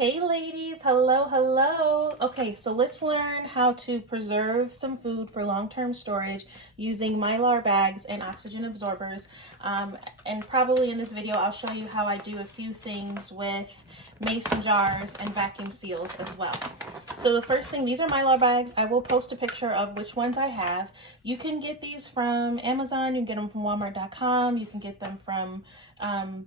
Hey ladies, hello. Okay, so let's learn how to preserve some food for long-term storage using Mylar bags and oxygen absorbers. And probably in this video, I'll show you how I do a few things with mason jars and vacuum seals as well. So the first thing, these are Mylar bags. I will post a picture of which ones I have. You can get these from Amazon, you can get them from Walmart.com, you can get them from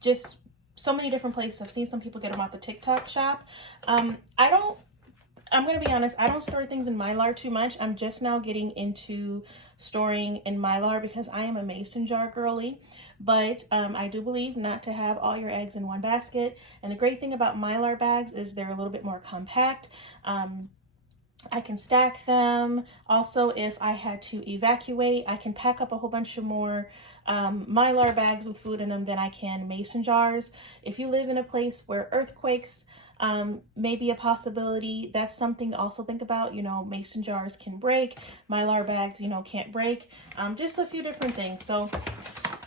just so many different places. I've seen some people get them off the TikTok shop. I'm going to be honest, I don't store things in Mylar too much. I'm just now getting into storing in Mylar because I am a mason jar girly. But I do believe not to have all your eggs in one basket. And the great thing about Mylar bags is they're a little bit more compact. I can stack them. Also, if I had to evacuate, I can pack up a whole bunch of more Mylar bags with food in them than I can mason jars. If you live in a place where earthquakes may be a possibility, that's something to also think about. You know, mason jars can break, Mylar bags, you know, can't break. Just a few different things. So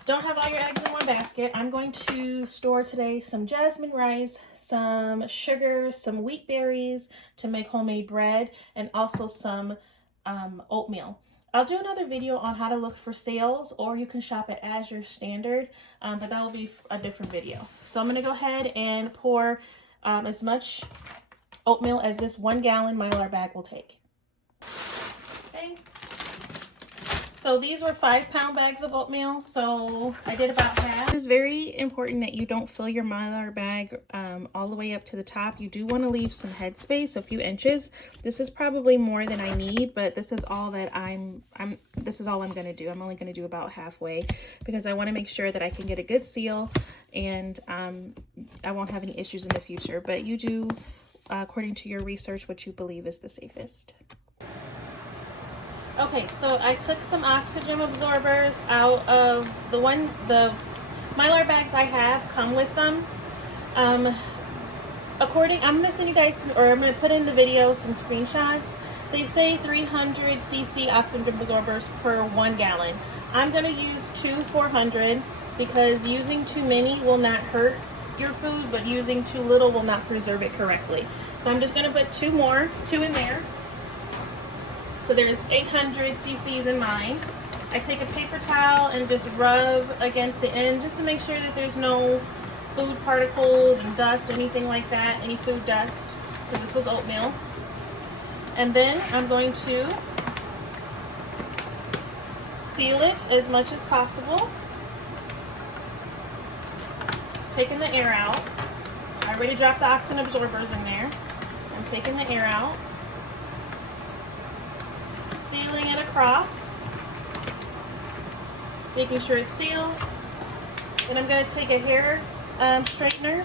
don't have all your eggs in one basket. I'm going to store today some jasmine rice, some sugar, some wheat berries to make homemade bread, and also some oatmeal. I'll do another video on how to look for sales, or you can shop at As Your Standard, but that will be a different video. So I'm going to go ahead and pour as much oatmeal as this 1 gallon Mylar bag will take. Okay. So these were 5-pound bags of oatmeal, so I did about half. It's very important that you don't fill your Mylar bag all the way up to the top. You do want to leave some head space, a few inches. This is probably more than I need, but this is all that this is all I'm going to do. I'm only going to do about halfway because I want to make sure that I can get a good seal and I won't have any issues in the future. But you do, according to your research, what you believe is the safest. Okay, so I took some oxygen absorbers out of the Mylar bags I have come with them. I'm going to send you guys I'm going to put in the video some screenshots. They say 300 cc oxygen absorbers per 1 gallon. I'm going to use 2 400 because using too many will not hurt your food, but using too little will not preserve it correctly. So I'm just going to put 2 in there. So there's 800 cc's in mine. I take a paper towel and just rub against the ends just to make sure that there's no food particles and dust, anything like that, any food dust, because this was oatmeal. And then I'm going to seal it as much as possible. Taking the air out. I already dropped the oxygen absorbers in there. I'm taking the air out. Sealing it across, making sure it's sealed. Then I'm going to take a hair straightener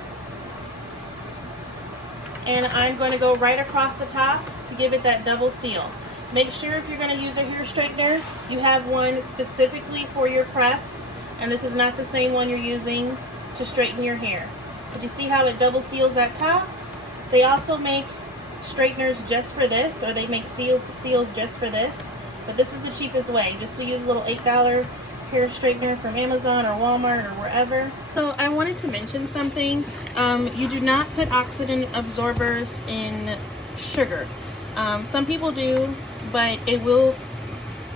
and I'm going to go right across the top to give it that double seal. Make sure if you're going to use a hair straightener, you have one specifically for your preps, and this is not the same one you're using to straighten your hair. But you see how it double seals that top? They also make straighteners just for this, or they make seals just for this, but this is the cheapest way, just to use a little $8 hair straightener from Amazon or Walmart or wherever. So I wanted to mention something. You do not put oxygen absorbers in sugar. Some people do, but it will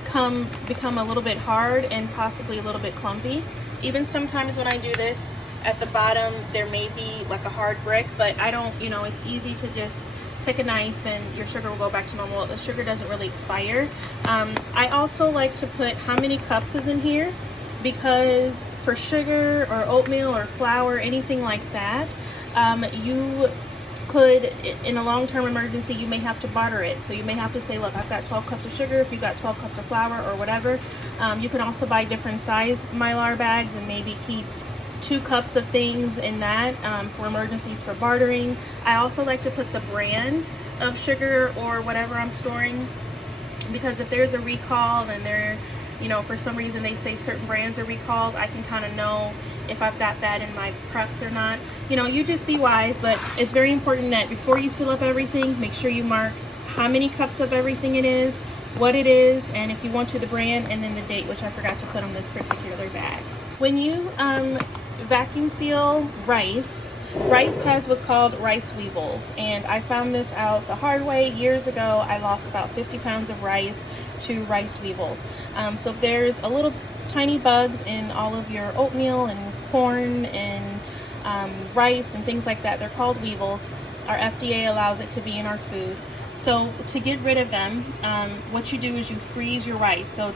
become a little bit hard and possibly a little bit clumpy. Even sometimes when I do this, at the bottom there may be like a hard brick, but I don't, you know, it's easy to just take a knife and your sugar will go back to normal. The sugar doesn't really expire. I also like to put how many cups is in here, because for sugar or oatmeal or flour, anything like that, you could, in a long-term emergency, you may have to barter it. So you may have to say, look, I've got 12 cups of sugar, if you've got 12 cups of flour or whatever. You can also buy different size Mylar bags and maybe keep 2 cups of things in that for emergencies, for bartering. I also like to put the brand of sugar or whatever I'm storing, because if there's a recall and there, you know, for some reason they say certain brands are recalled, I can kind of know if I've got that in my preps or not. You know, you just be wise, but it's very important that before you seal up everything, make sure you mark how many cups of everything it is, what it is, and if you want to, the brand, and then the date, which I forgot to put on this particular bag. When you vacuum seal rice, rice has what's called rice weevils, and I found this out the hard way years ago. I lost about 50 pounds of rice to rice weevils. So if there's a little tiny bugs in all of your oatmeal and corn and rice and things like that, they're called weevils. Our FDA allows it to be in our food. So to get rid of them, what you do is you freeze your rice. So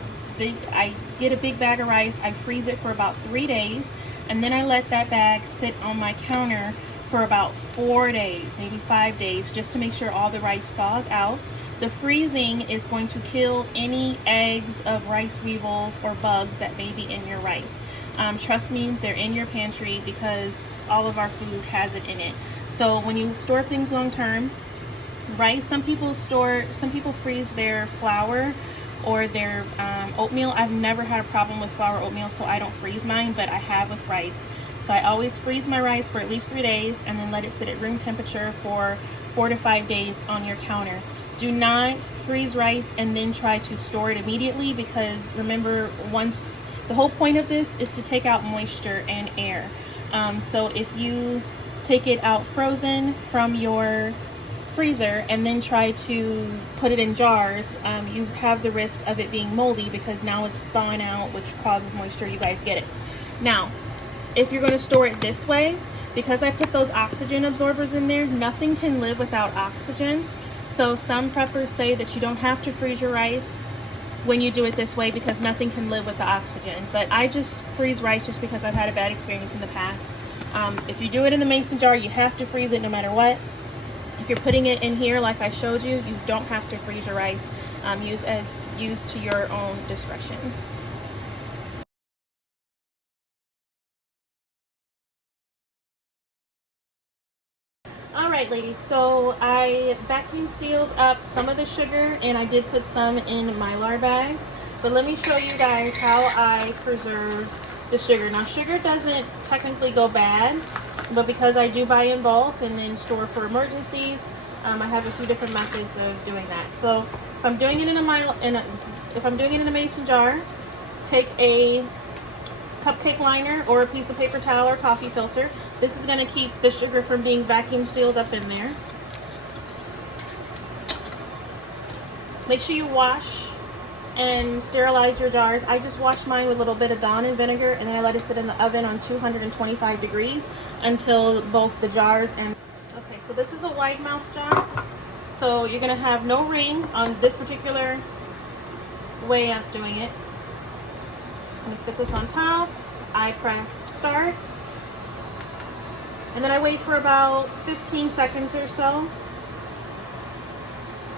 I get a big bag of rice, I freeze it for about 3 days, and then I let that bag sit on my counter for about 4 days, maybe 5 days, just to make sure all the rice thaws out. The freezing is going to kill any eggs of rice weevils or bugs that may be in your rice. Trust me, they're in your pantry because all of our food has it in it. So when you store things long term, rice, some people freeze their flour or their oatmeal. I've never had a problem with flour or oatmeal, so I don't freeze mine, but I have with rice. So I always freeze my rice for at least 3 days and then let it sit at room temperature for 4 to 5 days on your counter. Do not freeze rice and then try to store it immediately, because remember, the whole point of this is to take out moisture and air. So if you take it out frozen from your freezer and then try to put it in jars, you have the risk of it being moldy because now it's thawing out, which causes moisture. You guys get it. Now, if you're going to store it this way, because I put those oxygen absorbers in there, nothing can live without oxygen. So some preppers say that you don't have to freeze your rice when you do it this way because nothing can live with the oxygen. But I just freeze rice just because I've had a bad experience in the past. If you do it in the mason jar, you have to freeze it no matter what. If you're putting it in here like I showed you, you don't have to freeze your rice. Use to your own discretion. Alright ladies, so I vacuum sealed up some of the sugar and I did put some in Mylar bags. But let me show you guys how I preserve the sugar. Now, sugar doesn't technically go bad, but because I do buy in bulk and then store for emergencies, I have a few different methods of doing that. So if I'm doing it in a mason jar, take a cupcake liner or a piece of paper towel or coffee filter. This is going to keep the sugar from being vacuum sealed up in there. Make sure you wash and sterilize your jars. I just wash mine with a little bit of Dawn and vinegar, and then I let it sit in the oven on 225 degrees until both the jars and... Okay, so this is a wide mouth jar. So you're going to have no ring on this particular way of doing it. I'm going to put this on top. I press start. And then I wait for about 15 seconds or so.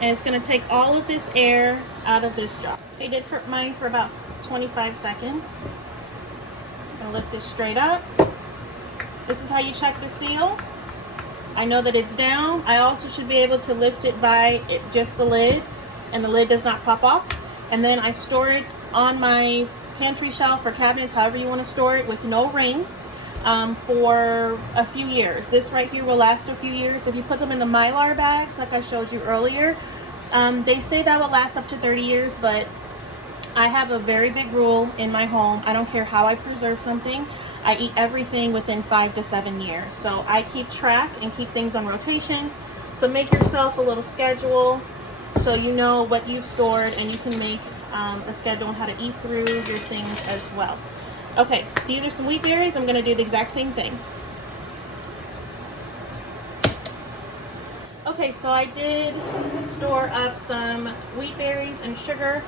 And it's going to take all of this air out of this jar. I did for mine for about 25 seconds. I'm going to lift this straight up. This is how you check the seal. I know that it's down. I also should be able to lift it by just the lid, and the lid does not pop off. And then I store it on my pantry shelf or cabinets, however you want to store it, with no ring, for a few years. This right here will last a few years. If you put them in the Mylar bags like I showed you earlier, they say that will last up to 30 years, but I have a very big rule in my home. I don't care how I preserve something. I eat everything within 5 to 7 years. So I keep track and keep things on rotation. So make yourself a little schedule so you know what you've stored, and you can make a schedule on how to eat through your things as well. Okay, these are some wheat berries. I'm going to do the exact same thing. Okay, so I did store up some wheat berries and sugar.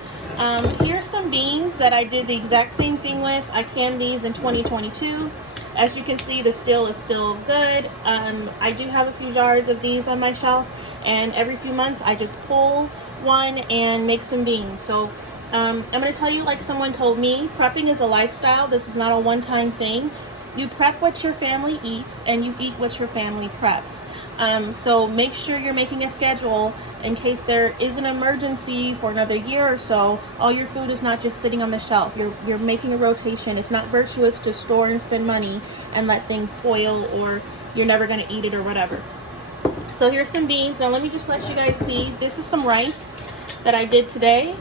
Here's some beans that I did the exact same thing with. I canned these in 2022. As you can see, the still is still good. I do have a few jars of these on my shelf, and every few months I just pull one and make some beans. So I'm going to tell you, like someone told me, prepping is a lifestyle. This is not a one-time thing. You prep what your family eats, and you eat what your family preps. So make sure you're making a schedule in case there is an emergency for another year or so. All your food is not just sitting on the shelf. You're making a rotation. It's not virtuous to store and spend money and let things spoil, or you're never going to eat it or whatever. So here's some beans. Now let me just let you guys see. This is some rice that I did today,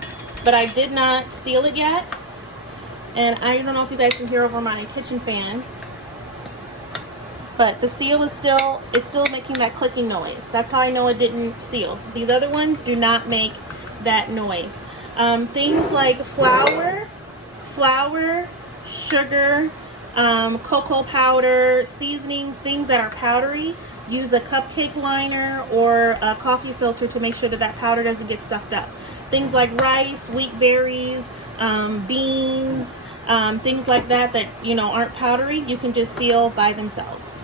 but I did not seal it yet. And I don't know if you guys can hear over my kitchen fan. but the seal is still making that clicking noise. That's how I know it didn't seal. These other ones do not make that noise. Things like flour, sugar, cocoa powder, seasonings, things that are powdery, use a cupcake liner or a coffee filter to make sure that that powder doesn't get sucked up. Things like rice, wheat berries, beans, things like that that aren't powdery, you can just seal by themselves.